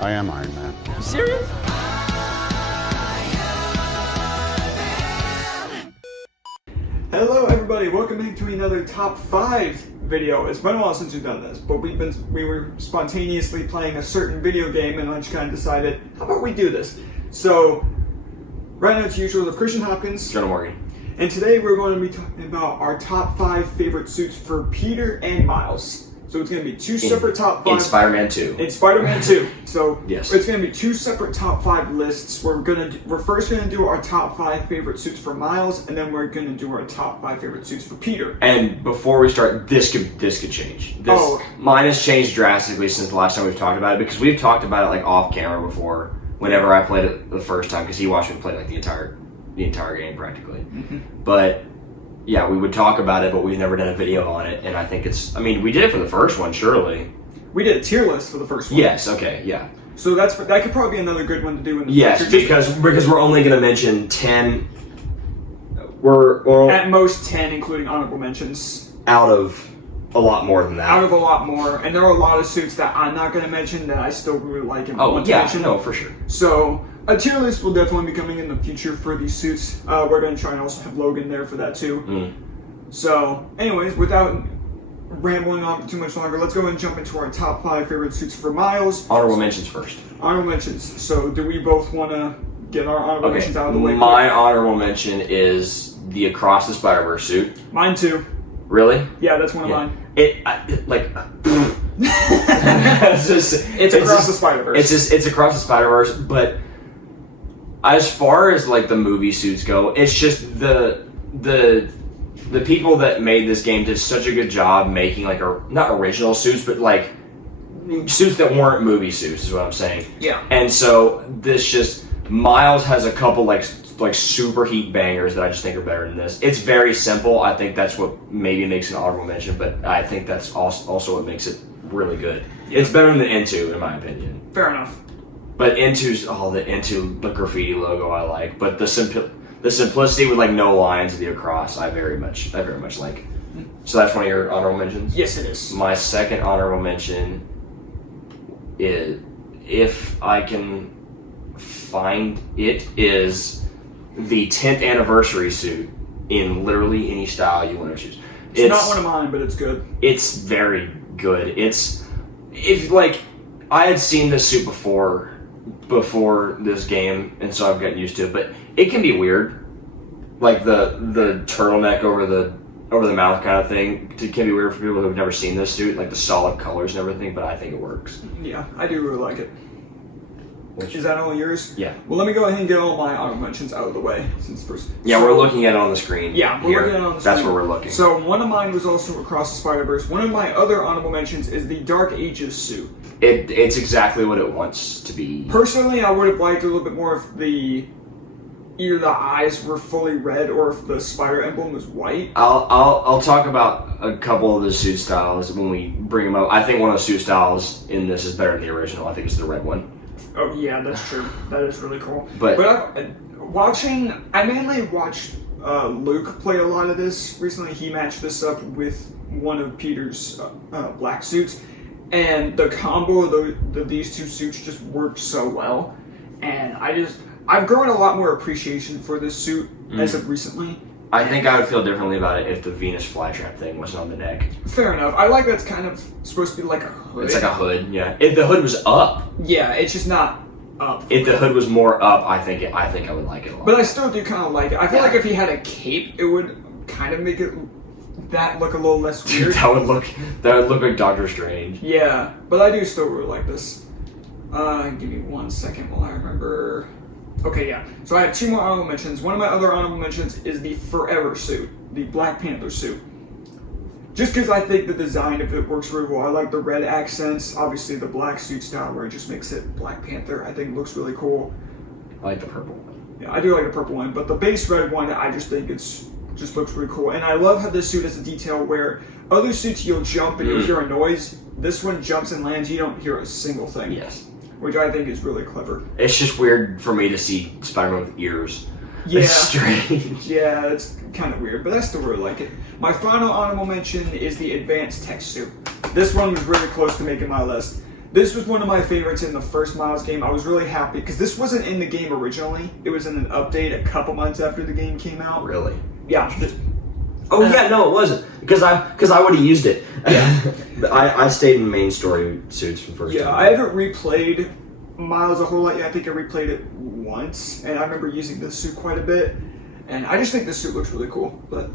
I am Iron Man. You serious? Hello everybody, welcome back to another top 5 video. It's been a while since we've done this, but we were spontaneously playing a certain video game and I just kind of decided, how about we do this? So, right now it's usual of Christian Hopkins. Jonah Morgan. And today we're going to be talking about our top 5 favorite suits for Peter and Miles. So it's going to be two separate top 5. In Spider-Man 2. In Spider-Man 2. So yes. It's going to be two separate top 5 lists. We're first going to do our top 5 favorite suits for Miles, and then we're going to do our top 5 favorite suits for Peter. And before we start, this could change. Mine has changed drastically since the last time we've talked about it, because we've talked about it like off camera before. Whenever I played it the first time, because he watched me play like the entire game practically. Mm-hmm. But yeah, we would talk about it, but we've never done a video on it. And I think we did it for the first one, surely. We did a tier list for the first one. Yes. Okay. Yeah. So that could probably be another good one to do in the future. Yes, because we're only going to mention 10. We're at most 10, including honorable mentions. Out of a lot more than that. Out of a lot more, and there are a lot of suits that I'm not going to mention that I still really like and want to mention. No, for sure. So a tier list will definitely be coming in the future for these suits. We're going to try and also have Logan there for that too. So, anyways, without rambling on for too much longer, let's go ahead and jump into our top 5 favorite suits for Miles. Honorable mentions first. Honorable mentions. So, do we both want to get our honorable mentions out of the way? My honorable mention is the Across the Spider-Verse suit. Mine too. Really? Yeah, that's one of mine. It's Across the Spider-Verse. It's Across the Spider-Verse, but as far as like the movie suits go, it's just the people that made this game did such a good job making like not original suits, but like suits that weren't movie suits is what I'm saying. Yeah. And so Miles has a couple like super heat bangers that I just think are better than this. It's very simple. I think that's what maybe makes an honorable mention, but I think that's also what makes it really good. It's better than the Into, in my opinion. Fair enough. But the graffiti logo I like, but the simplicity with like no lines of the Across I very much like. So that's one of your honorable mentions? Yes, it is. My second honorable mention is, if I can find it, is the 10th anniversary suit in literally any style you want to choose. It's not one of mine, but it's good. It's very good. I had seen this suit before this game, and so I've gotten used to it, but it can be weird. Like the turtleneck over the mouth kind of thing. It can be weird for people who've never seen this suit, like the solid colors and everything, but I think it works. Yeah, I do really like it. Is that all yours? Yeah. Well, let me go ahead and get all my honorable mentions out of the way. We're looking at it on the screen. Yeah, we're looking at it on the screen. That's where we're looking. So one of mine was also Across the Spider-Verse. One of my other honorable mentions is the Dark Ages suit. It's exactly what it wants to be. Personally, I would have liked a little bit more if either the eyes were fully red or if the spider emblem was white. I'll talk about a couple of the suit styles when we bring them up. I think one of the suit styles in this is better than the original. I think it's the red one. Oh yeah, that's true. That is really cool. But I mainly watched Luke play a lot of this recently. He matched this up with one of Peter's black suits, and the combo of these two suits just worked so well. And I've grown a lot more appreciation for this suit as of recently. I think I would feel differently about it if the Venus flytrap thing wasn't on the neck. Fair enough. I like that's kind of supposed to be like a hood. It's like a hood, yeah. If the hood was up. Yeah, it's just not up. If the hood was more up, I think I would like it a lot. But I still do kind of like it. I feel like if he had a cape, it would kind of make that look a little less weird. that would look like Doctor Strange. Yeah, but I do still really like this. Give me 1 second while I remember. Okay, yeah. So I have 2 more honorable mentions. One of my other honorable mentions is the Forever suit, the Black Panther suit. Just because I think the design of it works really well. I like the red accents, obviously the black suit style where it just makes it Black Panther. I think it looks really cool. I like the purple one. Yeah, I do like the purple one, but the base red one, I just think just looks really cool. And I love how this suit has a detail where other suits you'll jump and you'll hear a noise. This one jumps and lands, you don't hear a single thing. Yes. Which I think is really clever. It's just weird for me to see Spider-Man with ears. Yeah. It's strange. Yeah, it's kind of weird, but I still really like it. My final honorable mention is the advanced tech suit. This one was really close to making my list. This was one of my favorites in the first Miles game. I was really happy because this wasn't in the game originally. It was in an update a couple months after the game came out. Really? Yeah. Oh yeah, no, it wasn't because I would have used it. Yeah. I stayed in main story suits from first. Yeah, time. I haven't replayed Miles a whole lot yet. I think I replayed it once, and I remember using this suit quite a bit. And I just think this suit looks really cool. But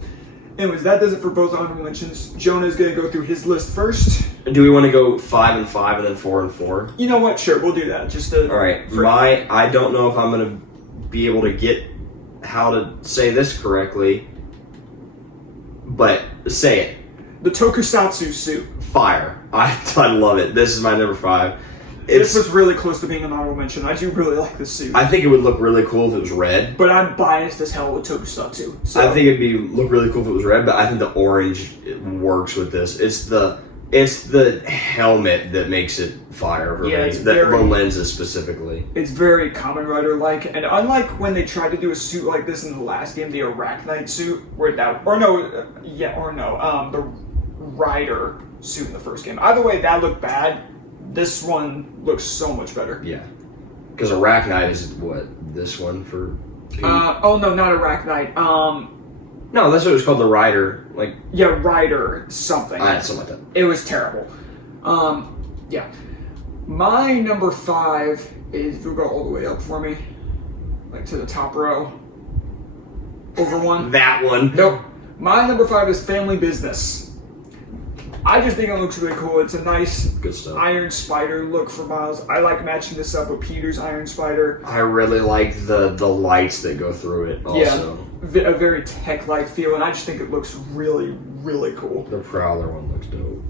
anyways, that does it for both honorable mentions. Jonah's gonna go through his list first. Do we want to go 5 and 5 and then 4 and 4? You know what? Sure, we'll do that. Just to, All right. I don't know if I'm gonna be able to get how to say this correctly, but say it. The Tokusatsu suit. Fire. I love it. This is my number 5. This was really close to being an honorable mention. I do really like this suit. I think it would look really cool if it was red. But I'm biased as hell with Tokusatsu. So. I think look really cool if it was red, but I think the orange works with this. It's the helmet that makes it fire for me. The lenses specifically. It's very Kamen Rider like, and unlike when they tried to do a suit like this in the last game, the Arachnite suit, the Rider suit in the first game. Either way, that looked bad. This one looks so much better. Yeah, because Arachnite is what this one for. Oh no, not Arachnite. No, that's what it was called, the Rider. Rider something. Something like that. It was terrible. Yeah. My number 5 is, if you go all the way up for me, like to the top row, over one. That one. Nope. My number 5 is Family Business. I just think it looks really cool. It's a nice good stuff. Iron Spider look for Miles. I like matching this up with Peter's Iron Spider. I really like the lights that go through it also. Yeah, a very tech-like feel, and I just think it looks really, really cool. The Prowler one looks dope.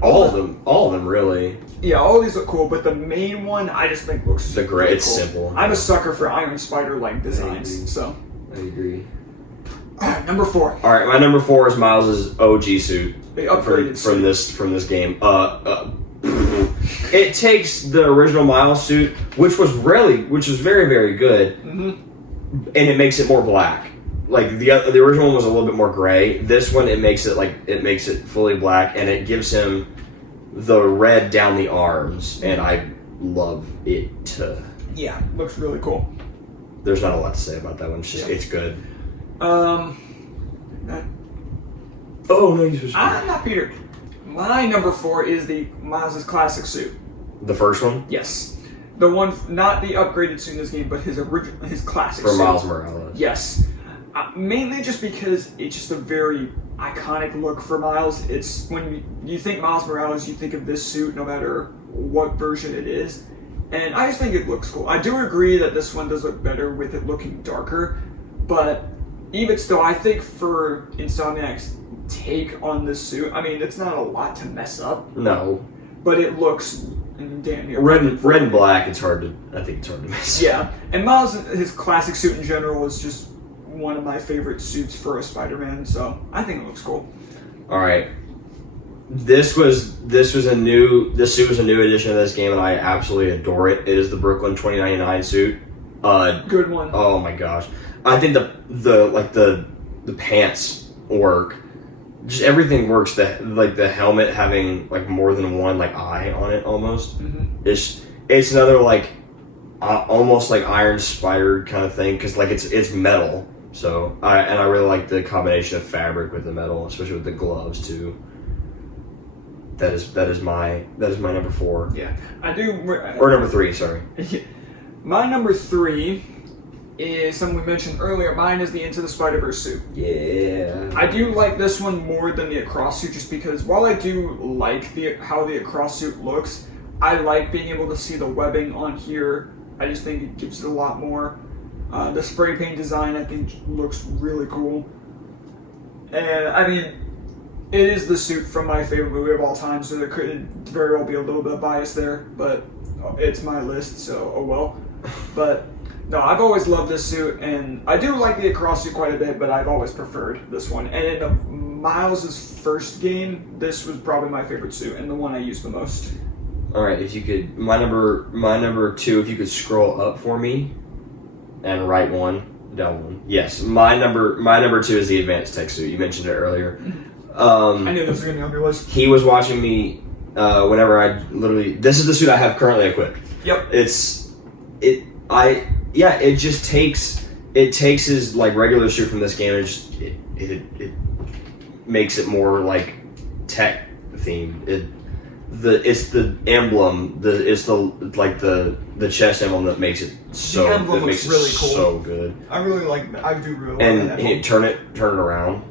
All of them really. Yeah, all these look cool, but the main one I just think looks really cool. It's simple. I'm a sucker for Iron Spider-like designs, so. I agree. Number 4. All right, my number 4 is Miles's OG suit. The upgraded suit. From this game. It takes the original Miles suit, which was very, very good, and it makes it more black. Like the original one was a little bit more gray. This one, it makes it fully black, and it gives him the red down the arms, and I love it. Yeah, looks really cool. There's not a lot to say about that one. It's just it's good. Oh no, I'm not Peter. My number 4 is the Miles' classic suit. The first one? Yes. The one, not the upgraded suit in this game, but his classic suit. For Miles Morales. Yes. Mainly just because it's just a very iconic look for Miles. It's when you think Miles Morales, you think of this suit no matter what version it is. And I just think it looks cool. I do agree that this one does look better with it looking darker, but even still, I think for Insomniac's take on this suit, I mean, it's not a lot to mess up. No. But it looks damn near red and black. I think it's hard to mess up. Yeah, and Miles, his classic suit in general is just one of my favorite suits for a Spider-Man, so I think it looks cool. All right. This suit was a new addition to this game, and I absolutely adore it. It is the Brooklyn 2099 suit. Good one. Oh my gosh, I think the pants work. Just everything works. The helmet having more than one eye on it almost. Mm-hmm. It's another almost like Iron Spider kind of thing because it's metal. So I really like the combination of fabric with the metal, especially with the gloves too. That is my number 4. Yeah, I do. Or number 3, sorry. My number 3 is something we mentioned earlier. Mine is the Into the Spider-Verse suit. Yeah. I do like this one more than the Across suit, just because while I do like how the Across suit looks, I like being able to see the webbing on here. I just think it gives it a lot more. The spray paint design I think looks really cool. And I mean, it is the suit from my favorite movie of all time, so there could very well be a little bit of bias there, but it's my list, so oh well. But no, I've always loved this suit, and I do like the Across suit quite a bit, but I've always preferred this one. And in Miles' first game, this was probably my favorite suit, and the one I used the most. All right, if you could, my number 2, if you could scroll up for me, and right one, down one. Yes, my number 2 is the Advanced Tech suit. You mentioned it earlier. I knew this was going to be on your list. He was watching me whenever I literally, this is the suit I have currently equipped. Yep. It just takes his like regular suit from this game and it makes it more like tech themed. It's the emblem, the chest emblem that makes it so the emblem looks really cool. So good. I really like that. I do really like that. And he turn it around.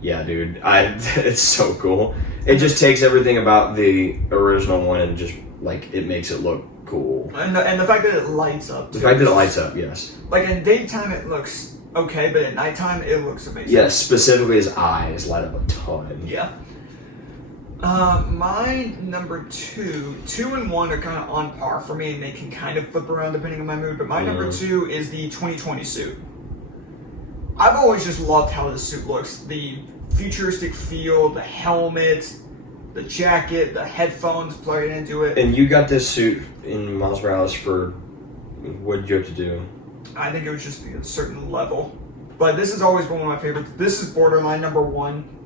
Yeah, dude. It's so cool. It just takes everything about the original one and just like it makes it look cool. And the fact that it lights up. The fact that it lights up, yes. Like in daytime it looks okay, but at nighttime it looks amazing. Yes, specifically his eyes light up a ton. Yeah. My number 2 and 1 are kind of on par for me, and they can kind of flip around depending on my mood. But my number 2 is the 2020 suit. I've always just loved how this suit looks. The futuristic feel, the helmet, the jacket, the headphones plugged into it. And you got this suit in Miles Morales for what did you have to do? I think it was just a certain level. But this has always been one of my favorites. This is borderline number 1.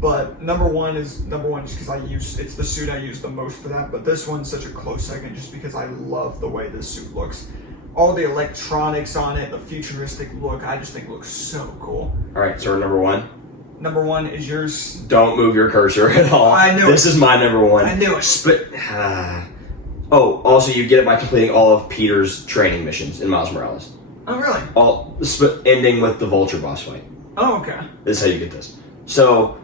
But number one just because it's the suit I use the most for that. But this one's such a close second just because I love the way this suit looks. All the electronics on it, the futuristic look, I just think looks so cool. All right, so number 1. Number 1 is yours. Don't move your cursor at all. I knew this is my number 1. I knew it. Also you get it by completing all of Peter's training missions in Miles Morales. Oh, really? Ending with the Vulture boss fight. Oh, okay. This is how you get this. So,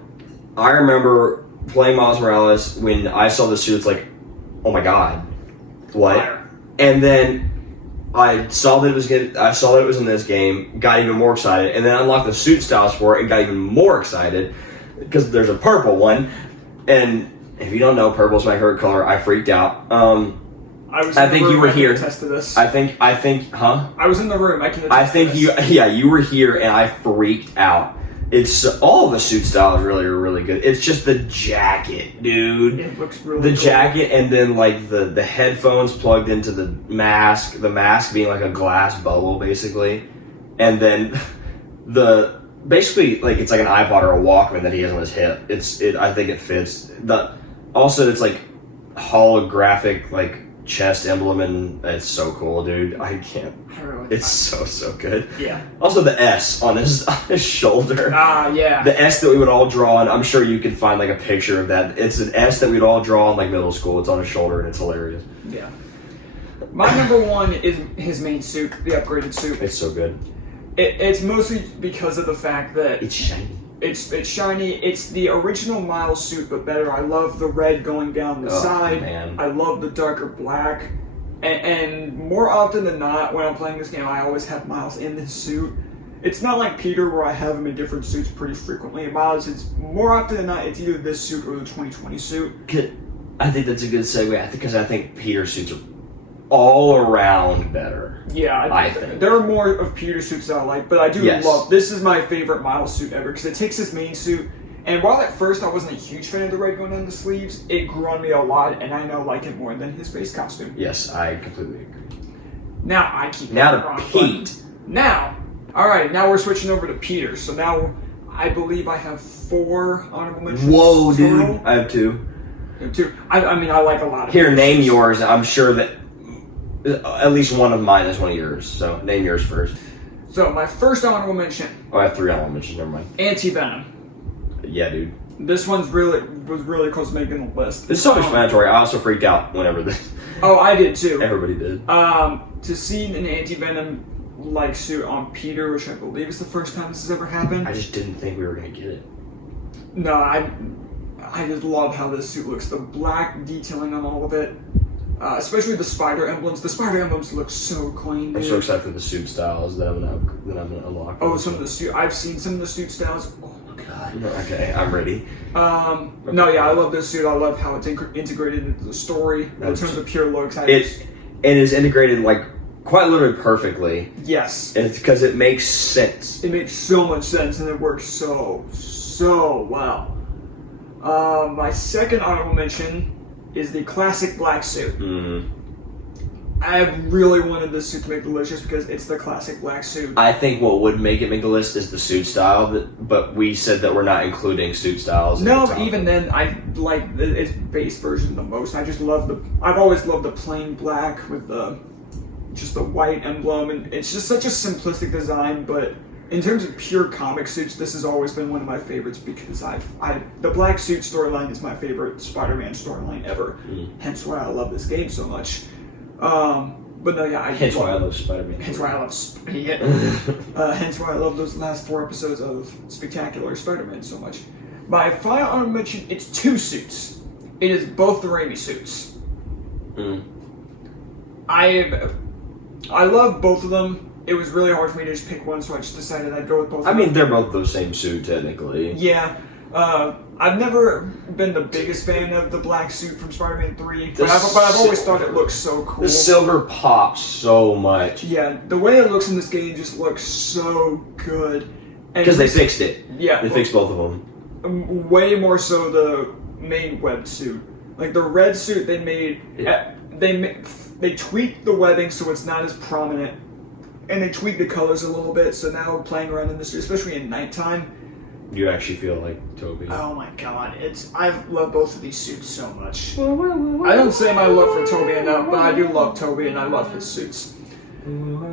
I remember playing Miles Morales when I saw the suit. It's like, oh my god, what? Fire. And then I saw that it was in this game. Got even more excited, and then unlocked the suit styles for it, and got even more excited because there's a purple one. And if you don't know, purple's my favorite color. I freaked out. I think you were here. Attest to this. I think, huh? I was in the room. I can attest to this. You were here, and I freaked out. It's all the suit styles really are really good. It's just the jacket, dude. It looks really the cool. jacket, and then like the headphones plugged into the mask. The mask being like a glass bubble, basically, and then basically like it's like an iPod or a Walkman that he has on his hip. I think it fits. Also it's like holographic like chest emblem, and it's so cool, dude. I can't. It's so good. Yeah. Also the S on his shoulder. Yeah. The S that we would all draw, and I'm sure you could find like a picture of that. It's an S that we'd all draw in like middle school. It's on his shoulder, and it's hilarious. Yeah. My number 1 is his main suit, the upgraded suit. It's so good. It's mostly because of the fact that it's shiny. It's shiny. It's the original Miles suit, but better. I love the red going down the side. Man. I love the darker black. And more often than not, when I'm playing this game, I always have Miles in this suit. It's not like Peter, where I have him in different suits pretty frequently. Miles, it's more often than not, it's either this suit or the 2020 suit. I think that's a good segue, because I think Peter's suits are all around better. Yeah, I think. There are more of Peter's suits that I like, but I do love, this is my favorite Miles suit ever, because it takes his main suit, and while at first I wasn't a huge fan of the red going down the sleeves, it grew on me a lot, and I now like it more than his base costume. Yes, I completely agree. Now I keep now to Pete. Alright, now we're switching over to Peter, so now I believe I have 4 honorable mentions. Whoa, total. dude. I have 2. You have 2. I mean, I like a lot of Here, name yours. I'm sure that at least one of mine is one of yours, so name yours first. So, my first honorable mention. Oh, I have 3 honorable mentions, never mind. Anti-Venom. Yeah, dude. This one's was really close to making the list. It's self-explanatory. I also freaked out whenever this. Oh, I did too. Everybody did. To see an Anti-Venom like suit on Peter, which I believe is the first time this has ever happened. I just didn't think we were gonna get it. No, I just love how this suit looks. The black detailing on all of it, especially the spider emblems. The spider emblems look so clean, dude. I'm so excited for the suit styles that I'm gonna unlock. Oh, I've seen some of the suit styles. Oh my god. Okay, I'm ready. No, yeah, I love this suit. I love how it's integrated into the story in terms of pure looks. It is integrated like quite literally perfectly. Yes. And it's because it makes sense. It makes so much sense, and it works so well. My second honorable mention is the classic black suit. Mm-hmm. I really wanted this suit to make the list just because it's the classic black suit. I think what would make it make the list is the suit style, but we said that we're not including suit styles. No, but even then, I like its base version the most. I just love I've always loved the plain black with just the white emblem, and it's just such a simplistic design. But in terms of pure comic suits, this has always been one of my favorites because the black suit storyline is my favorite Spider-Man storyline ever. Hence why I love this game so much. But no, yeah, hence why I love Spider-Man. Hence why I love hence why I love those last 4 episodes of Spectacular Spider-Man so much. My final honorable mention, it's 2 suits. It is both the Raimi suits. I love both of them. It was really hard for me to just pick one, so I just decided I'd go with both of them. I mean, they're both the same suit, technically. Yeah. I've never been the biggest fan of the black suit from Spider-Man 3, but I've always thought it looks so cool. The silver pops so much. Yeah, the way it looks in this game just looks so good. Because they fixed it. Yeah. They fixed both of them. Way more so the main web suit. Like the red suit they made, they tweaked the webbing so it's not as prominent, and they tweaked the colors a little bit, so now playing around in this suit, especially in nighttime, you actually feel like Toby. Oh my god, I love both of these suits so much. I don't say my love for Toby enough, but I do love Toby and I love his suits.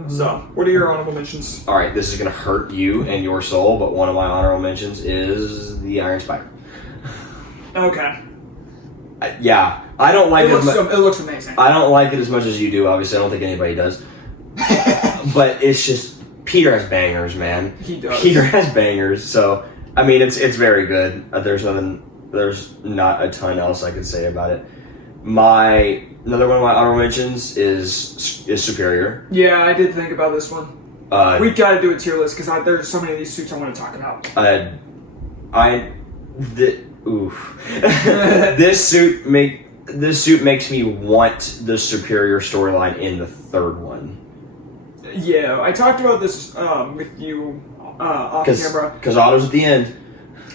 So, what are your honorable mentions? Alright, this is going to hurt you and your soul, but one of my honorable mentions is the Iron Spider. Okay. Yeah, I don't like it. It looks amazing. I don't like it as much as you do, obviously. I don't think anybody does. But it's just, Peter has bangers, man. He does. Peter has bangers, so... I mean, it's very good. There's not a ton else I could say about it. Another one of my honorable mentions is Superior. Yeah, I did think about this one. We got to do a tier list because there's so many of these suits I want to talk about. This suit makes me want the Superior storyline in the third one. Yeah, I talked about this with you. Off camera. Because Otto's at the end.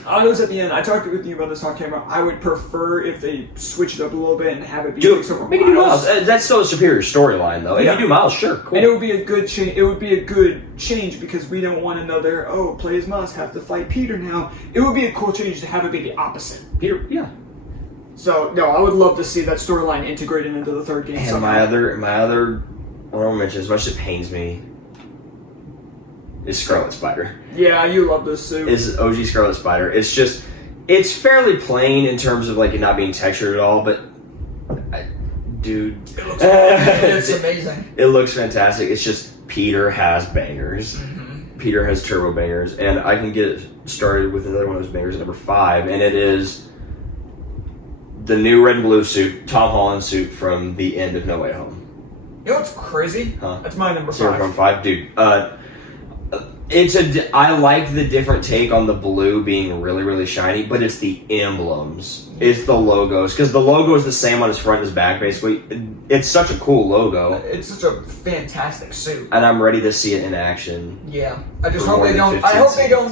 Otto's at the end. I talked with you about this off camera. I would prefer if they switched it up a little bit and have it be maybe do Miles. That's still a Superior storyline, though. Yeah. If you do Miles, sure, cool. And it would be a good change. It would be a good change because we don't want another. Play as Miles, have to fight Peter now. It would be a cool change to have it be the opposite. Peter, yeah. So no, I would love to see that storyline integrated into the third game. And somehow. my other honorable mention, as much as it pains me, is Scarlet Spider. Yeah, you love this suit. Is OG Scarlet Spider. It's fairly plain in terms of like it not being textured at all, but dude, it looks it's amazing. It looks fantastic. It's just Peter has bangers. Mm-hmm. Peter has turbo bangers, and I can get started with another one of those bangers at number 5, and it is the new red and blue suit, Tom Holland suit from the end of No Way Home. You know what's crazy? Huh? That's my number 5. So from 5, dude. I like the different take on the blue being really, really shiny, but it's the emblems. It's the logos. Because the logo is the same on his front and his back, basically. It's such a cool logo. It's such a fantastic suit. And I'm ready to see it in action. Yeah. I just hope they don't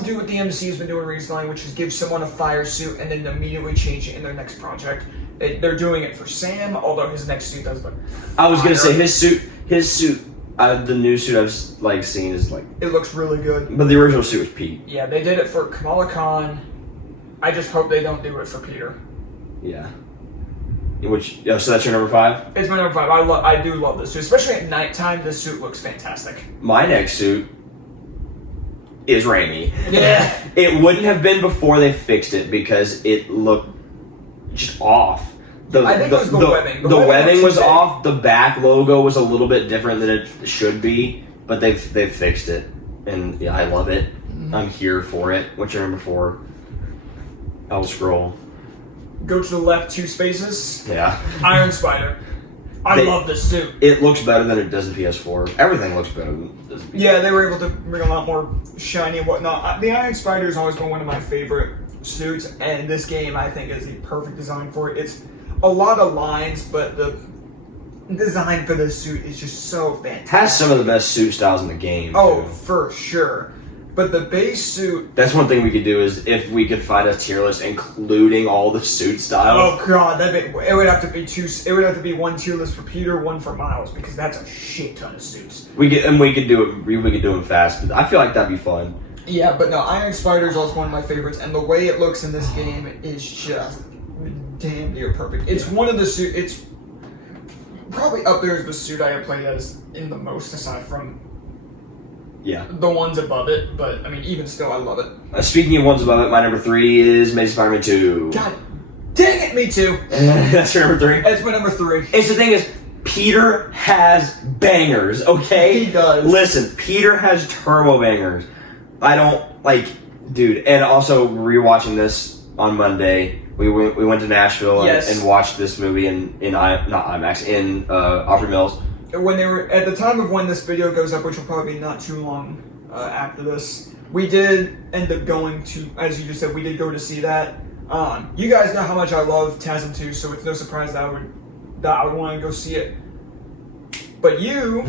do what the MCU's been doing recently, which is give someone a fire suit and then immediately change it in their next project. They're doing it for Sam, although his next suit does look I was going to say, his suit, the new suit I've seen is like... It looks really good. But the original suit was Pete. Yeah, they did it for Kamala Khan. I just hope they don't do it for Peter. Yeah. So that's your number 5? It's my number 5. I do love this suit. Especially at nighttime, this suit looks fantastic. My next suit is Raimi. Yeah. It wouldn't have been before they fixed it because it looked just off. I think it was the webbing. The webbing was off. The back logo was a little bit different than it should be, but they've fixed it, and yeah, I love it. Mm-hmm. I'm here for it. What's your number 4? I'll scroll. Go to the left 2 spaces. Yeah. Iron Spider. I love this suit. It looks better than it does in PS4. Everything looks better than it does in PS4. Yeah, they were able to bring a lot more shiny and whatnot. The Iron Spider has always been one of my favorite suits, and this game I think is the perfect design for it. It's a lot of lines, but the design for this suit is just so fantastic. Has some of the best suit styles in the game. Oh, too. for sure. But the base suit. That's one thing we could do is if we could find a tier list including all the suit styles. Oh god, it would have to be two. It would have to be one tier list for Peter, one for Miles, because that's a shit ton of suits. We could do it. We could do them fast. But I feel like that'd be fun. Yeah, but no, Iron Spider is also one of my favorites, and the way it looks in this game is just damn near perfect. It's one of the suit. It's probably up there as the suit I have played as in the most, aside from the ones above it. But I mean, even still, I love it. Speaking of ones above it, my number 3 is Amazing Spider-Man 2. God dang it, me too. That's your number 3. That's my number 3. It's the thing is, Peter has bangers. Okay, he does. Listen, Peter has turbo bangers. I don't dude. And also rewatching this on Monday. We went to Nashville and watched this movie in Opry Mills. When they were at the time of when this video goes up, which will probably be not too long after this, we did end up going to, as you just said, we did go to see that. You guys know how much I love TASM 2, so it's no surprise that I would want to go see it. But your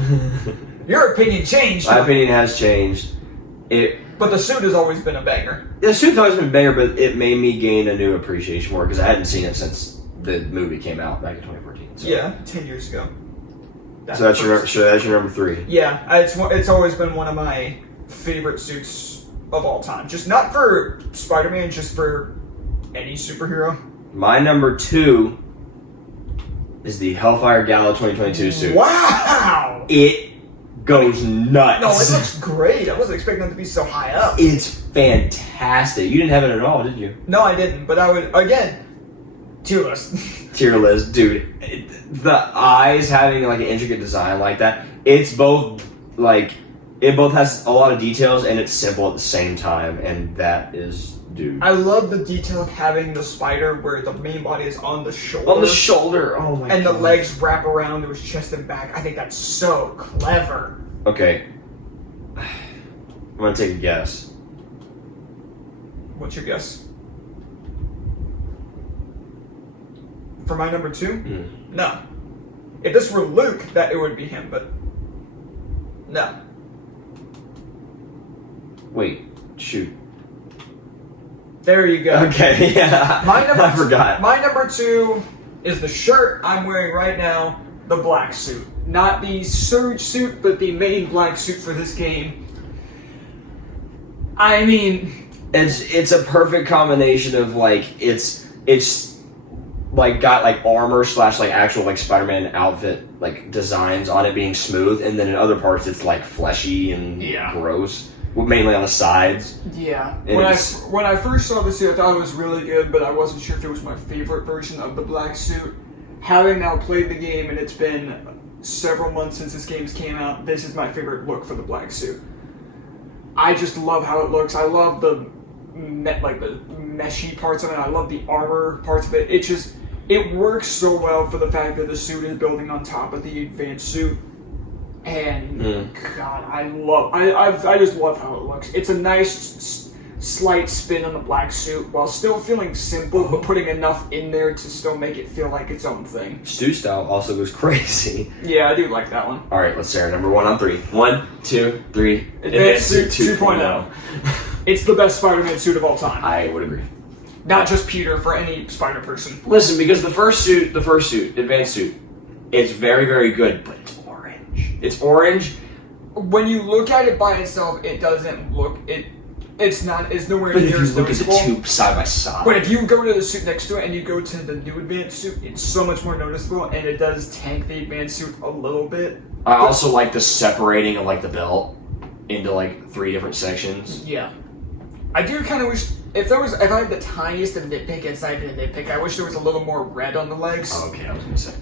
opinion changed. My opinion has changed. But the suit has always been a banger. The suit's always been a banger, but it made me gain a new appreciation for it because I hadn't seen it since the movie came out back in 2014. So. Yeah, 10 years ago. So that's your number 3. Yeah, it's always been one of my favorite suits of all time. Just not for Spider-Man, just for any superhero. My number 2 is the Hellfire Gala 2022 suit. Wow! It goes nuts. No, it looks great. I wasn't expecting it to be so high up. It's fantastic. You didn't have it at all, did you? No, I didn't. But I would, again, tier list. Tier list, dude. The eyes having like an intricate design like that. It's both it both has a lot of details and it's simple at the same time, and that is, dude. I love the detail of having the spider where the main body is on the shoulder. On the shoulder, oh my god. And the legs wrap around to his chest and back. I think that's so clever. Okay. I'm gonna take a guess. What's your guess? For my number 2? No. If this were Luke, that it would be him, but no. Wait, shoot. There you go. Okay, yeah. I forgot. My number 2 is the shirt I'm wearing right now, the black suit. Not the Surge suit, but the main black suit for this game. I mean, it's a perfect combination of it's got armor / actual Spider-Man outfit designs on it being smooth, and then in other parts it's fleshy and gross. Mainly on the sides. Yeah. When I first saw this suit, I thought it was really good, but I wasn't sure if it was my favorite version of the black suit. Having now played the game, and it's been several months since this game came out, this is my favorite look for the black suit. I just love how it looks. I love the meshy parts of it. I love the armor parts of it. It works so well for the fact that the suit is building on top of the advanced suit. And God, I just love how it looks. It's a nice slight spin on the black suit while still feeling simple, but putting enough in there to still make it feel like its own thing. Stu style also goes crazy. Yeah, I do like that one. All right, let's say our number 1 on 3. 1, 2, 3. Advanced Suit 2.0. It's the best Spider-Man suit of all time. I would agree. Not just Peter, for any Spider person. Listen, because the first suit, Advanced Suit, it's very, very good, but it's orange. It's orange. When you look at it by itself, it doesn't look it's nowhere but near if you as look at the noticeable. two side by side. But if you go to the suit next to it and you go to the new advanced suit, it's so much more noticeable, and it does tank the advanced suit a little bit. I also like the separating of the belt into 3 different sections. Yeah. I do kind of wish if I had the tiniest of nitpick inside the nitpick, I wish there was a little more red on the legs. Oh, okay, I was gonna say.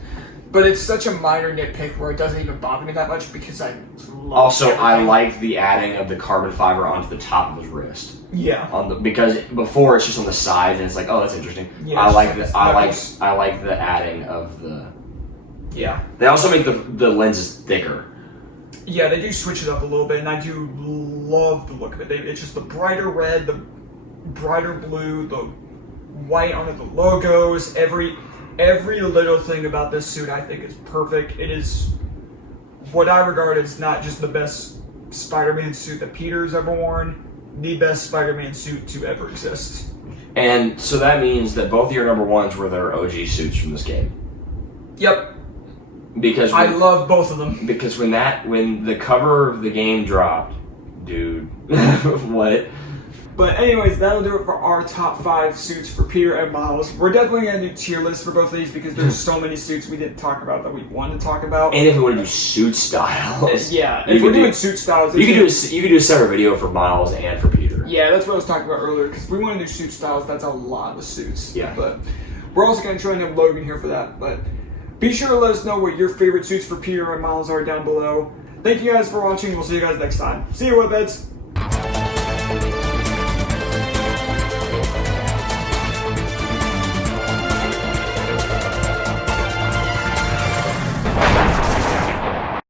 But it's such a minor nitpick where it doesn't even bother me that much because I love Also, everything. I like the adding of the carbon fiber onto the top of his wrist. Yeah. Because before it's just on the sides and it's oh, that's interesting. Yeah, I like the adding of the. Yeah. They also make the lenses thicker. Yeah, they do switch it up a little bit, and I do love the look of it. It's just the brighter red, the brighter blue, the white on the logos, every little thing about this suit I think is perfect. It is what I regard as not just the best Spider-Man suit that Peter's ever worn, the best Spider-Man suit to ever exist. And so that means that both of your number ones were their OG suits from this game. Yep. Because I love both of them. Because when the cover of the game dropped, dude, what? But anyways, that'll do it for our top 5 suits for Peter and Miles. We're definitely going to do tier lists for both of these because there's so many suits we didn't talk about that we wanted to talk about. And if we want to do suit styles. Yeah, if we're doing suit styles. You could do a separate video for Miles and for Peter. Yeah, that's what I was talking about earlier because we want to do suit styles. That's a lot of suits. Yeah. But we're also going to try and have Logan here for that. But be sure to let us know what your favorite suits for Peter and Miles are down below. Thank you guys for watching. We'll see you guys next time. See you, Webheads.